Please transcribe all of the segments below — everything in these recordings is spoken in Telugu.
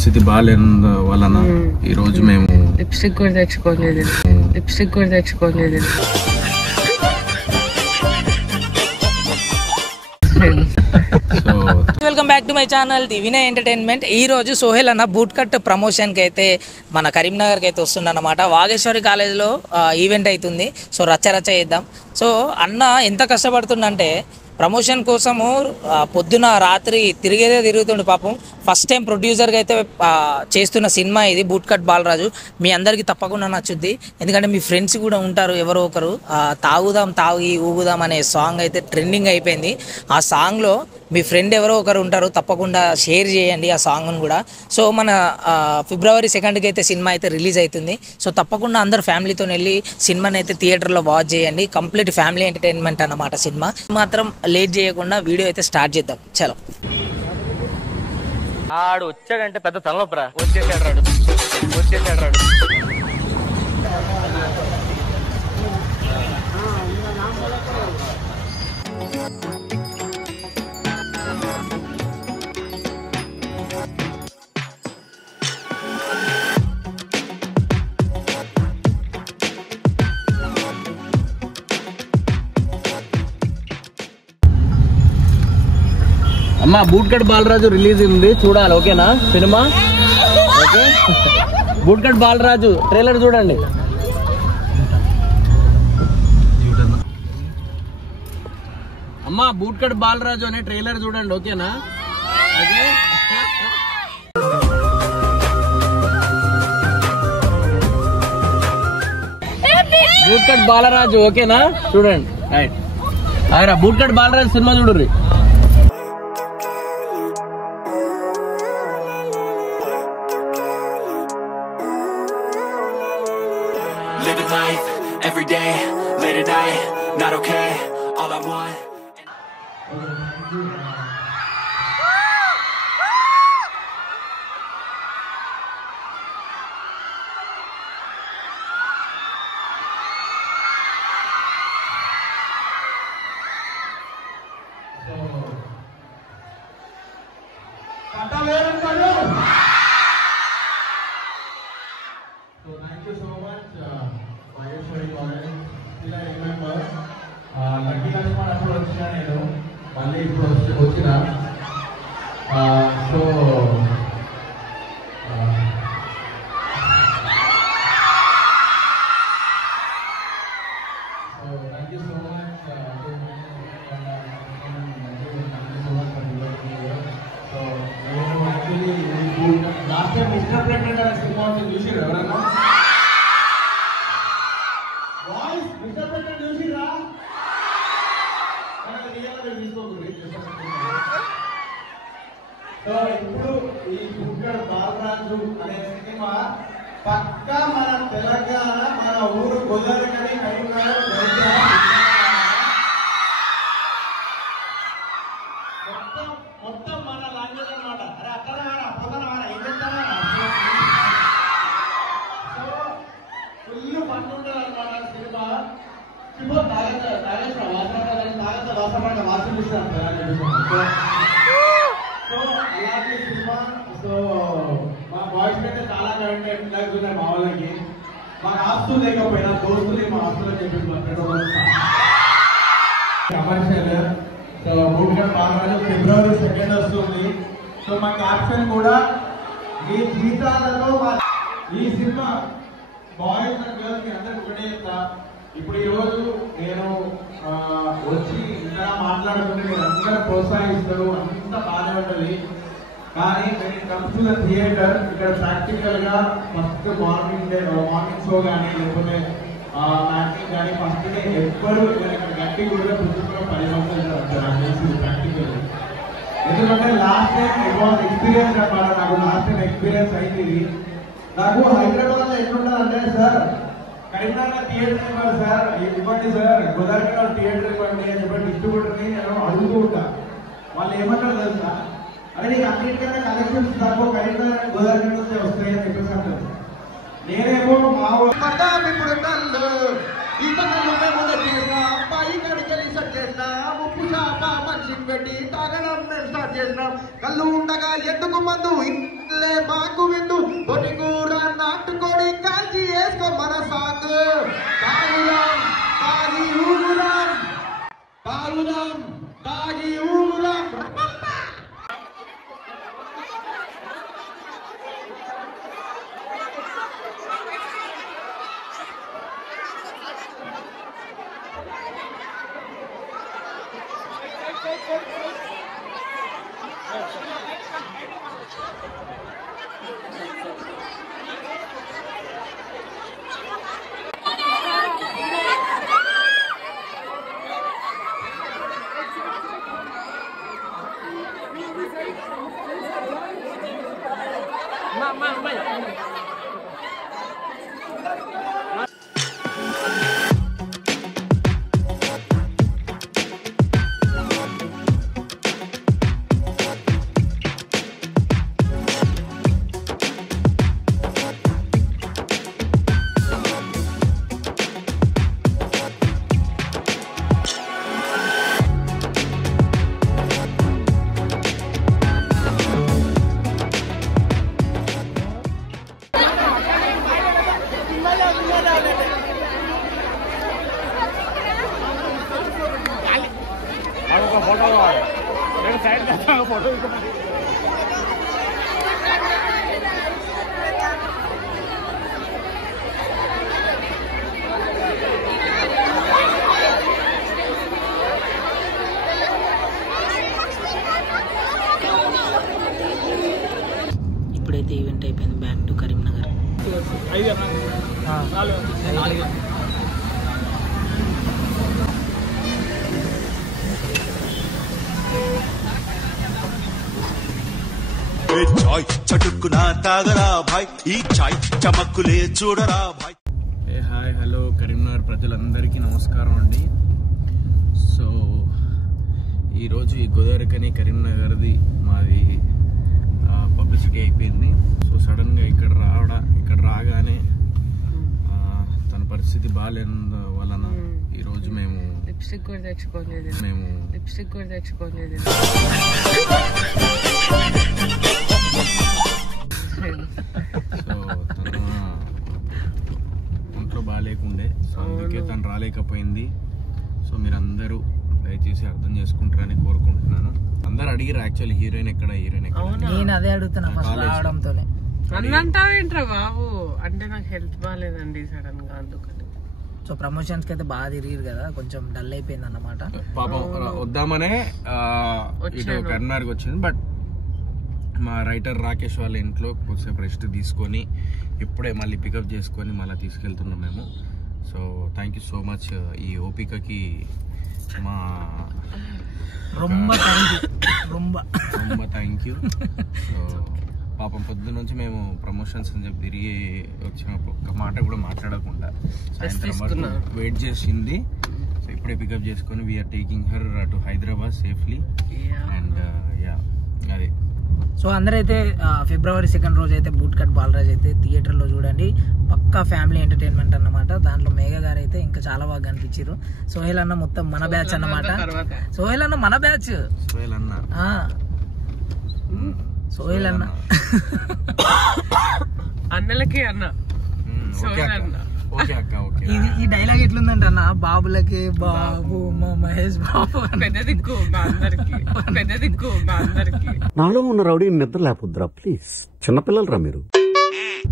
పరిస్థితి బాగాలేని వలన ఈ రోజు మేము లిప్స్టిక్ కూడా తెచ్చుకోలేదు. Welcome back to my channel Vinay entertainment. ఈ రోజు సోహెల్ అన్న బూట్ కట్ ప్రమోషన్కి అయితే మన కరీంనగర్కి అయితే వస్తుందన్నమాట. వాగేశ్వరి కాలేజ్లో ఈవెంట్ అవుతుంది. సో రచ్చ చేద్దాం. సో అన్న ఎంత కష్టపడుతుందంటే ప్రమోషన్ కోసము పొద్దున రాత్రి తిరుగుతుండే పాపం. ఫస్ట్ టైం ప్రొడ్యూసర్గా అయితే చేస్తున్న సినిమా ఇది బూట్ కట్ బాలరాజు. మీ అందరికీ తప్పకుండా నచ్చుద్ది, ఎందుకంటే మీ ఫ్రెండ్స్ కూడా ఉంటారు ఎవరో ఒకరు. తాగి ఊగుదాం అనే సాంగ్ అయితే ట్రెండింగ్ అయిపోయింది. ఆ సాంగ్లో మీ ఫ్రెండ్ ఎవరో ఒకరు ఉంటారు, తప్పకుండా షేర్ చేయండి ఆ సాంగ్ను కూడా. సో మన February 2nd అయితే సినిమా అయితే రిలీజ్ అవుతుంది. సో తప్పకుండా అందరు ఫ్యామిలీతో వెళ్ళి సినిమాని అయితే థియేటర్లో వాచ్ చేయండి. కంప్లీట్ ఫ్యామిలీ ఎంటర్టైన్మెంట్ అన్నమాట సినిమా. మాత్రం లేట్ చేయకుండా వీడియో అయితే స్టార్ట్ చేద్దాం. చలో. ఆడు వచ్చాడంటే పెద్ద తలనొప్పరా. వచ్చేసాడు రాడు. అమ్మా బూట్ కట్ బాలరాజు రిలీజ్ ఉంది, చూడాలి. ఓకేనా cinema? Okay. Boot cut Balaraju trailer చూడండి. అమ్మా బూట్ కట్ బాలరాజు అనే ట్రైలర్ చూడండి. ఓకేనా? ఓకే. బూట్ కట్ బాలరాజు ఓకేనా? చూడండి. Right. Boot cut Balaraju cinema చూడుర్రి. Living life, every day, late at night, not okay, all I want. So thank you so much, Maheshwari College. Still I remember, Lucky Lakshman appudu vachina nenu, malli ippudu vachina. So thank you so much. Thank you so much for inviting me here. So actually last time Mr. Pregnant అనే సినిమా వచ్చి చూసిర్రు ఎవరన్నా? Voice Mr. Pregnant చూసిర్రా? మనకి రియల్ గా తీసుకోకూడదు. సో ఇప్పుడు ఈ బూట్ కట్ బాలరాజు అనే సినిమా పక్కా మన తెలంగాణ, మన ఊరు గొల్లరికని కరీంనగర్ మొత్తం మన లాంగ్వేజ్ అన్నమాట. అరే అక్కడ పొద్దున ఏం చెప్తారా? సో ఫుల్ పండు ఉంటుంది అనమాట సినిమా. ఇప్పుడు సో అలాంటి సినిమా. సో మా బాయ్స్ అయితే చాలా కరెంట్ ఉన్నాయి. మా వాళ్ళకి మాకు ఆస్తులు లేకపోయినా దోస్తులే మా ఆస్తులు అని చెప్పి commercial. So boot cut Balaraju February 2nd వస్తుంది. సో మా క్యాప్షన్ కూడా మీ జీతాలతో ఈ సినిమా బాయ్స్ అండ్ గర్ల్స్ మీ అందరికి ఒకటే చెప్తా. ఇప్పుడు ఈరోజు నేను వచ్చి ఇంకా మాట్లాడుతుంటే మీరు అందరూ ప్రోత్సహిస్తారు, అంత బాగానే ఉంటుంది. కానీ కమ్స్ టు ద థియేటర్ ఇక్కడ ప్రాక్టికల్ గా ఫస్ట్ మార్నింగ్ షో కానీ లేకపోతే మ్యాచింగ్ కానీ ఫస్ట్ డే ఎవ్వరు గట్టి కూడా పుస్తకంలో 10 సంవత్సరాలు ప్రాక్టికల్. ఎందుకంటే last time it was experience అనమాట. నాకు లాస్ట్ టైం ఎక్స్పీరియన్స్ అయింది. నాకు హైదరాబాద్ లో ఎట్లుంటుంది అంటే, సార్ కరీంనగర్ థియేటర్ ఇవ్వండి సార్, ఇవ్వండి సార్, గోదావరి థియేటర్ ఇవ్వండి అని చెప్పి డిస్ట్రిబ్యూటర్ని నేను అడుగుతూ ఉంటా. వాళ్ళు ఏమంటారు తెలుసా? అరే నీకు అన్నిటికన్నా కలెక్షన్స్ తక్కువ కరీంనగర్ గోదావరి నుంచి వస్తాయి అని చెప్పేసి అంటారు. నేనేమో మా ఇప్పుడు కళ్ళు ఈ ముందు చేసిన అబ్బాయి కడికి రీసెర్చ్ చేసిన ముప్పు చేప మనిషిని పెట్టి తాగడం మేము స్టార్ట్ చేసినాం. కళ్ళు ఉండగా ఎందుకు మందు ఇల్లే మాకు విందు పొట్టి కూర నాటుకోడి కాల్చి వేసుకో మన సాగు. తాగుదాం తాగి ఊగుదాం, తాగుదాం తాగి ఊగుదాం. ఇప్పుడైతే ఈవెంట్ అయిపోయింది. Back to Karimnagar. చాయ్ చటుక్కున తాగరా భాయ్, ఈ చాయ్ చమక్కులే చూడరా భాయ్. హాయ్ హలో కరీంనగర్ ప్రజలందరికీ నమస్కారం అండి. సో ఈరోజు ఈ గోదావరికని కరీంనగర్ది మాది పబ్లిసిటీ అయిపోయింది. సో సడన్గా ఇక్కడ రాగానే తన పరిస్థితి బాగాలేనందు వలన ఈరోజు మేము లిప్స్టిక్ కూడా తెచ్చుకోలేదు. సో తను ఒంట్లో బాగాలేకుండే, సో అందుకే తను రాలేకపోయింది. సో మీరందరూ దయచేసి అర్థం చేసుకుంటారని కోరుకుంటున్నాను. అందరు అడిగిరు యాక్చువల్లీ హీరోయిన్ ఎక్కడ. నేను అదే అడుగుతున్నా ఫస్ట్ రావడంతోనే. అన్నంటావేంట్రా బాబు, అంటే నాకు హెల్త్ బాగాలేదండి సడన్ గా, అందుకని. సో ప్రమోషన్స్ కి అయితే బాగా తిరిగిరు కదా, కొంచెం డల్ అయిపోయింది అన్నమాట. పాపం వద్దామనే ఇటు కరీంనగర్కి వచ్చింది. బట్ మా రైటర్ రాకేష్ వాళ్ళ ఇంట్లో కొద్దిసేపు రెస్ట్ తీసుకొని ఇప్పుడే మళ్ళీ పికప్ చేసుకొని మళ్ళీ తీసుకెళ్తున్నాం మేము. So thank you so much ఈ ఓపికకి. మా రొంబ థ్యాంక్ యూ. సో పాపం పొద్దు నుంచి మేము ప్రమోషన్స్ అని చెప్పి తిరిగి వచ్చినప్పుడు ఒక్క మాట కూడా మాట్లాడకుండా సాయంత్రం వరకు వెయిట్ చేసింది. సో ఇప్పుడే పికప్ చేసుకొని we're taking her to Hyderabad safely. And yeah అదే. సో అందరైతే ఫిబ్రవరి 2 రోజు అయితే బూట్ కట్ బాలరాజ్ అయితే థియేటర్లో చూడండి. పక్కా ఫ్యామిలీ ఎంటర్టైన్మెంట్ అన్నమాట. దాంట్లో మేఘ గారు అయితే ఇంకా చాలా బాగా కనిపించారు. సోహెల్ అన్న మొత్తం మన బ్యాచ్ అన్నమాట. సోహెల్ అన్న మన బ్యాచ్. సోహెల్ అన్న అన్నలకి అన్న ఈ డైలాగ్ ఎట్లుందంట అన్న, బాబులకి బాబు మా మహేష్ బాబు పెద్ద దిక్కు మా అందరికి. నాలో ఉన్న రౌడీ నిద్ర లేకపోద్దురా ప్లీజ్, చిన్నపిల్లలు రా మీరు.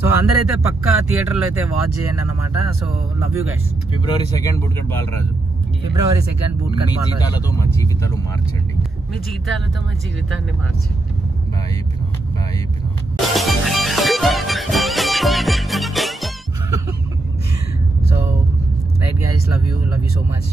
సో అందరైతే పక్కా థియేటర్ లో అయితే వాచ్ చేయండి అన్నమాట. So love you guys. February 2 boot cut Balaraju. February 2 boot cut Balaraju. జీవితాలతో మా జీవితాలు మార్చండి. మీ జీవితాలతో మా జీవితాన్ని మార్చండి. బాయ్ చెప్పినా. So right guys, love you so much.